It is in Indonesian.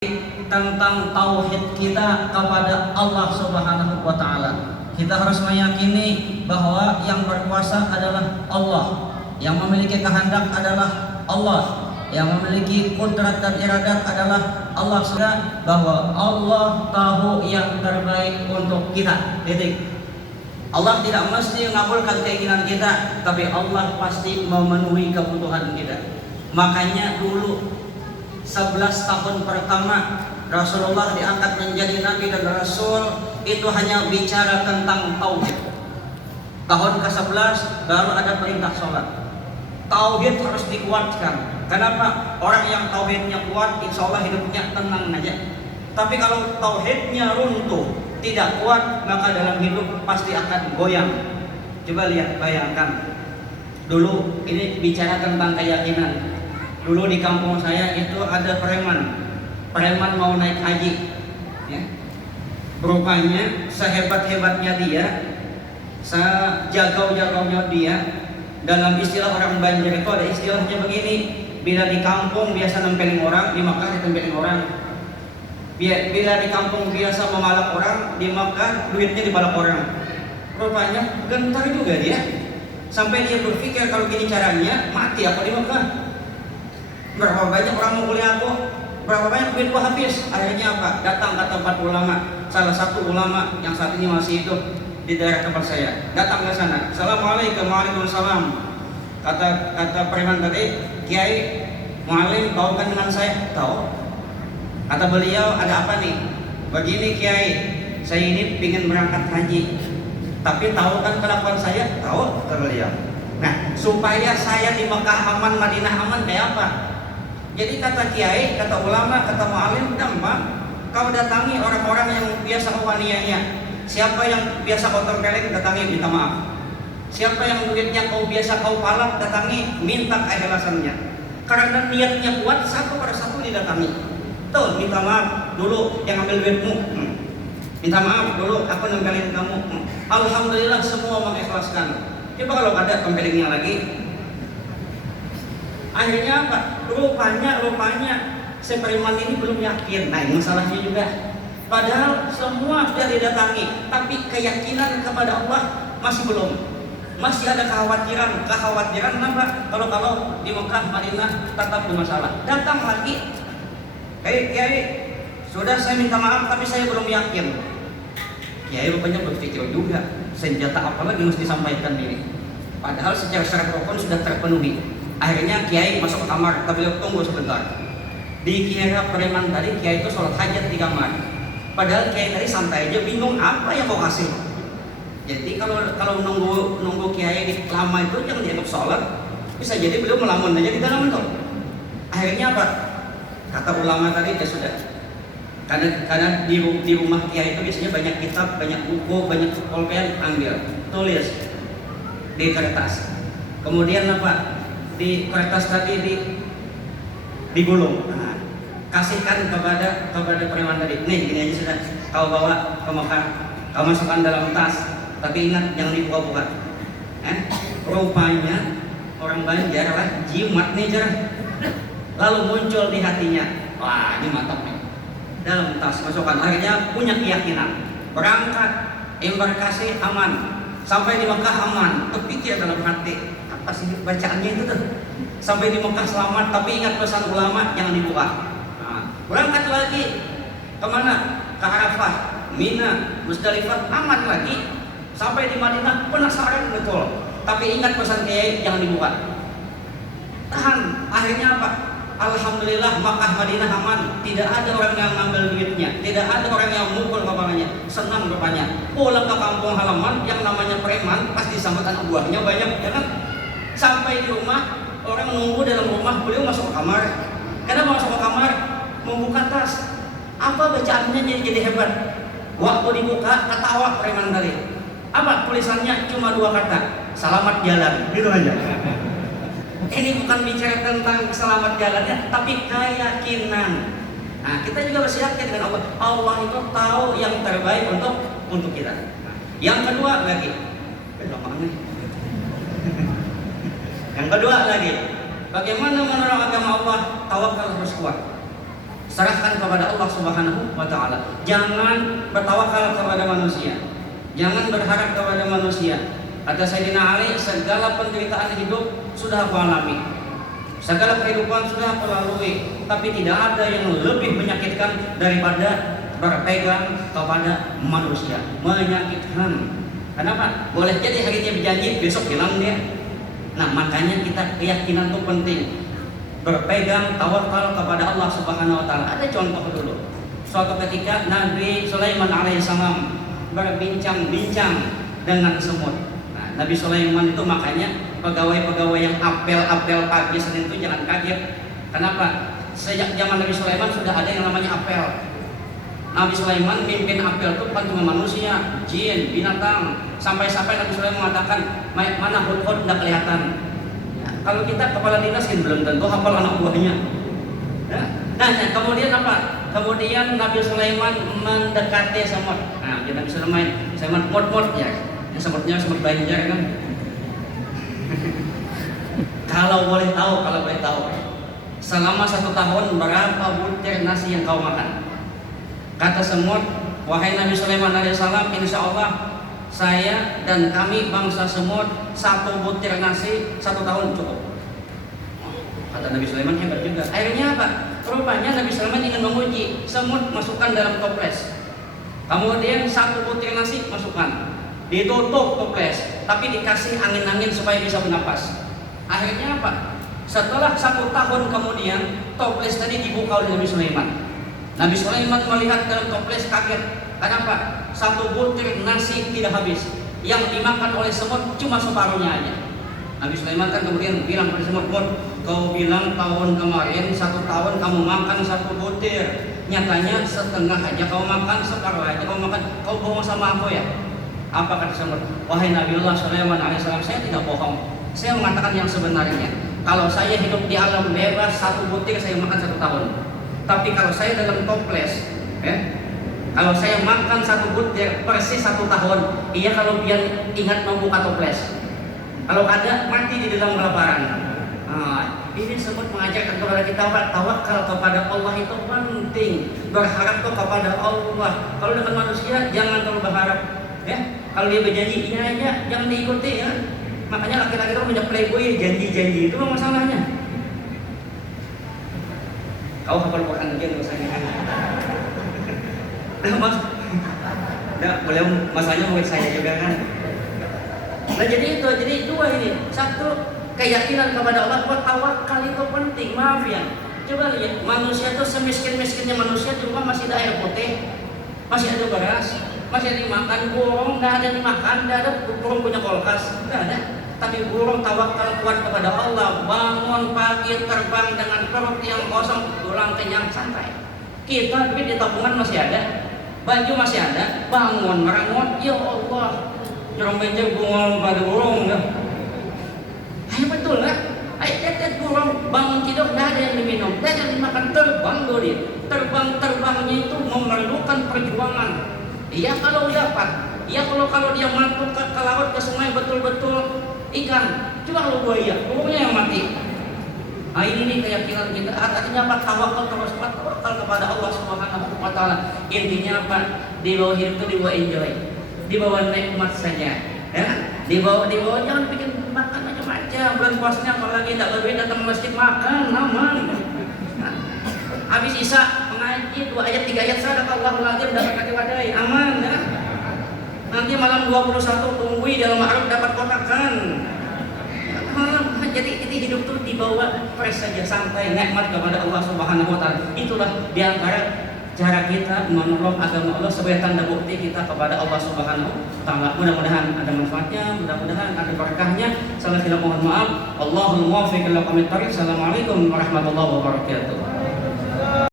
tentang tauhid kita kepada Allah Subhanahu wa taala. Kita harus meyakini bahwa yang berkuasa adalah Allah, yang memiliki kehendak adalah Allah, yang memiliki kudrat dan iradat adalah Allah. Sudah bahwa Allah tahu yang terbaik untuk kita. Titik. Allah tidak mesti mengabulkan keinginan kita, tapi Allah pasti memenuhi kebutuhan kita. Makanya dulu 11 tahun pertama Rasulullah diangkat menjadi Nabi dan Rasul, itu hanya bicara tentang tauhid. Tahun ke-11 baru ada perintah sholat. Tauhid harus dikuatkan. Kenapa? Orang yang tauhidnya kuat, insya Allah hidupnya tenang aja. Tapi kalau tauhidnya runtuh, tidak kuat, maka dalam hidup pasti akan goyang. Coba lihat, bayangkan. Dulu ini bicara tentang keyakinan. Dulu di kampung saya itu ada preman mau naik haji, ya. Rupanya sehebat-hebatnya dia, sejagau-jagaunya dia, dalam istilah orang Banjar itu ada istilahnya begini: bila di kampung biasa nempelin orang, di Makkah ditempelin orang. Bila di kampung biasa memalak orang, di Makkah duitnya dibalak orang. Rupanya gentar juga dia, sampai dia berpikir kalau gini caranya mati aku di Makkah. Berapa banyak orang mau kuliah aku, berapa banyak duit gua habis. Akhirnya apa? Datang kata 4 ulama. Salah satu ulama yang saat ini masih hidup di daerah tempat saya, datang ke sana. Assalamualaikum, waalaikumsalam. Kata preman tadi, Kiai Mualim tahu kan dengan saya? Tahu. Kata beliau, ada apa nih? Begini Kiai, saya ini ingin berangkat haji, tapi tahu kan kelakuan saya? Tahu, kata beliau. Nah, supaya saya di Mekah aman, Madinah aman, kayak apa? Jadi kata Kiai, kata ulama, kata Mualim, gampang. Kau datangi orang-orang yang biasa kau aniaya. Siapa yang biasa kau tempelin, datangi, minta maaf. Siapa yang duitnya kau biasa kau palak, datangi, minta keikhlasannya. Karena niatnya kuat, satu per satu didatangi. Tuh, minta maaf dulu yang ambil duitmu. Minta maaf dulu, aku nempelin kamu. Alhamdulillah semua mengikhlaskan. Coba kalau ada tempelingnya lagi. Akhirnya apa? Rupanya si preman ini belum yakin. Nah, ini masalahnya juga. Padahal semua sudah didatangi, tapi keyakinan kepada Allah masih belum. Masih ada kekhawatiran kenapa? Kalau di Mekah, Madinah tetap bermasalah. Datang lagi, Kiai, sudah saya minta maaf, tapi saya belum yakin. Kiai rupanya berpikir juga, senjata apa lagi mesti disampaikan ini? Padahal secara syarat rukun sudah terpenuhi. Akhirnya Kiai masuk ke kamar, tapi tunggu sebentar. Dikira preman tadi Kiai itu sholat hajat di kamar. Padahal Kiai tadi santai aja, bingung apa yang mau kasih. Jadi kalau nunggu Kiai di lama itu jangan dianggap sholat. Bisa jadi beliau melamun aja di dalam itu. Akhirnya apa? Kata ulama tadi ya sudah. Karena di rumah Kiai itu biasanya banyak kitab, banyak buku, banyak pulpen, ambil, tulis di kertas. Kemudian apa? Di kertas tadi digulung. Nah, kasihkan kepada preman tadi. Nih, gini aja sudah. Kau bawa ke Mekah, kau masukkan dalam tas. Tapi ingat jangan dibuka-buka. Rupanya orang Banjar lah jimat nih jarang. Lalu muncul di hatinya, wah ini mantap nih. Dalam tas masukkan. Akhirnya punya keyakinan. Berangkat, embarkasi aman. Sampai di Mekah aman. Berpikir dalam hati, apa sih bacaannya itu tuh? Sampai di Mekah selamat, tapi ingat pesan ulama jangan dibuka. Nah, berangkat lagi kemana? Ke Arafah, Mina, Musdalifah, aman lagi. Sampai di Madinah penasaran betul, tapi ingat pesan Kiai jangan dibuka. Tahan. Akhirnya apa? Alhamdulillah Makkah Madinah aman. Tidak ada orang yang ngambil duitnya, tidak ada orang yang mukul kepalanya. Senang rupanya. Pulang ke kampung halaman yang namanya preman pasti disambut anak buahnya banyak, ya kan? Sampai di rumah, orang nunggu dalam rumah, beliau masuk ke kamar. Kenapa masuk ke kamar? Membuka tas. Apa bacaannya jadi hebat? Waktu dibuka, ketawa preman tadi. Apa tulisannya? Cuma 2 kata, selamat jalan. Gitu aja. Ini bukan bicara tentang selamat jalannya, tapi keyakinan. Nah, kita juga harus yakin dengan Allah. Allah itu tahu yang terbaik untuk kita. Nah, yang kedua lagi, Yang kedua lagi, bagaimana menolong agama Allah? Tawakal harus kuat. Serahkan kepada Allah Subhanahu wa taala. Jangan bertawakal kepada manusia. Jangan berharap kepada manusia. Kata Sayyidina Ali, segala penderitaan hidup sudah aku alami. Segala kehidupan sudah aku lalui, tapi tidak ada yang lebih menyakitkan daripada berpegang kepada manusia. Menyakitkan. Kenapa? Boleh jadi hari ini berjanji, besok hilang dia. Nah, makanya kita keyakinan itu penting. Berpegang tawakal kepada Allah Subhanahu wa taala. Ada contoh dulu. Suatu ketika Nabi Sulaiman alaihissalam berbincang-bincang dengan semut. Nah, Nabi Sulaiman itu makanya pegawai-pegawai yang apel pagi Senin itu jangan kaget. Kenapa? Sejak zaman Nabi Sulaiman sudah ada yang namanya apel. Nabi Sulaiman mimpin apel itu bukan cuma manusia, jin, binatang. Sampai-sampai Nabi Sulaiman mengatakan, mana hud-hud tidak kelihatan. Kalau kita kepala dinas kan belum tentu hafal anak buahnya. Nah, kemudian apa? Kemudian Nabi Sulaiman mendekati semut. Nah, Nabi Sulaiman mot ya. Yang semutnya semut Banjar kan. Kalau boleh tahu, selama 1 tahun berapa butir nasi yang kau makan? Kata semut, wahai Nabi Sulaiman alaihissalam, insya Allah saya dan kami bangsa semut 1 butir nasi 1 tahun cukup. Kata Nabi Sulaiman, hebat juga. Akhirnya apa? Rupanya Nabi Sulaiman ingin menguji. Semut masukkan dalam toples, kemudian 1 butir nasi masukkan, ditutup toples, tapi dikasih angin-angin supaya bisa bernapas. Akhirnya apa? Setelah 1 tahun kemudian toples tadi dibuka oleh Nabi Sulaiman. Nabi Sulaiman melihat dalam toples, kaget. Kenapa? 1 butir nasi tidak habis. Yang dimakan oleh semut cuma separuhnya aja. Nabi Sulaiman kan kemudian bilang pada semut, kau bilang tahun kemarin 1 tahun kamu makan 1 butir. Nyatanya setengah aja kau makan, separuh aja kau makan. Kau bohong sama aku ya? Apa kata semut? Wahai Nabiullah Sulaiman alaihissalam, saya tidak bohong. Saya mengatakan yang sebenarnya. Kalau saya hidup di alam bebas, 1 butir saya makan 1 tahun. Tapi kalau saya dalam toples, kalau saya makan 1 butir persis 1 tahun, iya kalau biar ingat membuka toples. Kalau ada mati di dalam kelaparan. Nah, ini semut mengajarkan kepada kita tawakal kepada Allah itu penting. Berharap kepada Allah. Kalau dengan manusia jangan terlalu berharap. Ya, kalau dia berjanji iya aja, jangan diikuti ya. Makanya laki-laki itu punya playboy janji-janji itu masalahnya. Kau hafal Quran lagi nggak usah mas, nggak boleh masalahnya murid saya juga kan. Nah jadi dua ini. Satu, keyakinan kepada Allah, tawakal itu penting. Maaf ya, coba lihat manusia itu semiskin-miskinnya manusia di rumah masih ada air putih, masih ada beras, masih ada dimakan. Burung nggak ada dimakan, nggak ada burung punya kulkas, nggak ada. Tapi burung tawakal kuat kepada Allah, bangun pagi terbang dengan perut yang kosong, pulang kenyang santai. Kita duit di tabungan masih ada, baju masih ada, bangun merangut, ya Allah, jorong benjol bungol pada burung ya. Ayo betul kan? Ayo lihat burung bangun tidur, tidak ada yang diminum, tidak ada yang dimakan, terbang dia. Terbangnya itu memerlukan perjuangan. Iya kalau dapat, iya kalau dia masuk ke laut, ke sungai betul-betul ikan, coba kalau buaya, burungnya yang mati. Nah ini nih keyakinan kita. Artinya apa? Tawakal kepada Allah Subhanahu wa taala. Intinya apa? Di bawah hidup itu dibawa enjoy, dibawa nikmat saja. Ya, dibawa jangan bikin makan macam-macam. Bulan puasanya apalagi tidak berduit datang masjid makan aman. Nah, habis isya mengaji 2 ayat 3 ayat sadaqallahul azim dapat kaki wadai aman ya. Nanti malam 21 tunggui dalam ma'ruf dapat kotakan. Jadi hidup itu dibawa fresh saja, santai, nikmat kepada Allah Subhanahu wa taala. Itulah di antara cara kita menolong agama Allah sebagai tanda bukti kita kepada Allah Subhanahu wa taala. Mudah-mudahan ada manfaatnya, mudah-mudahan ada berkahnya. Salah mohon maaf. Allahumma waffiq ila aqwamit thariq. Assalamualaikum warahmatullahi wabarakatuh.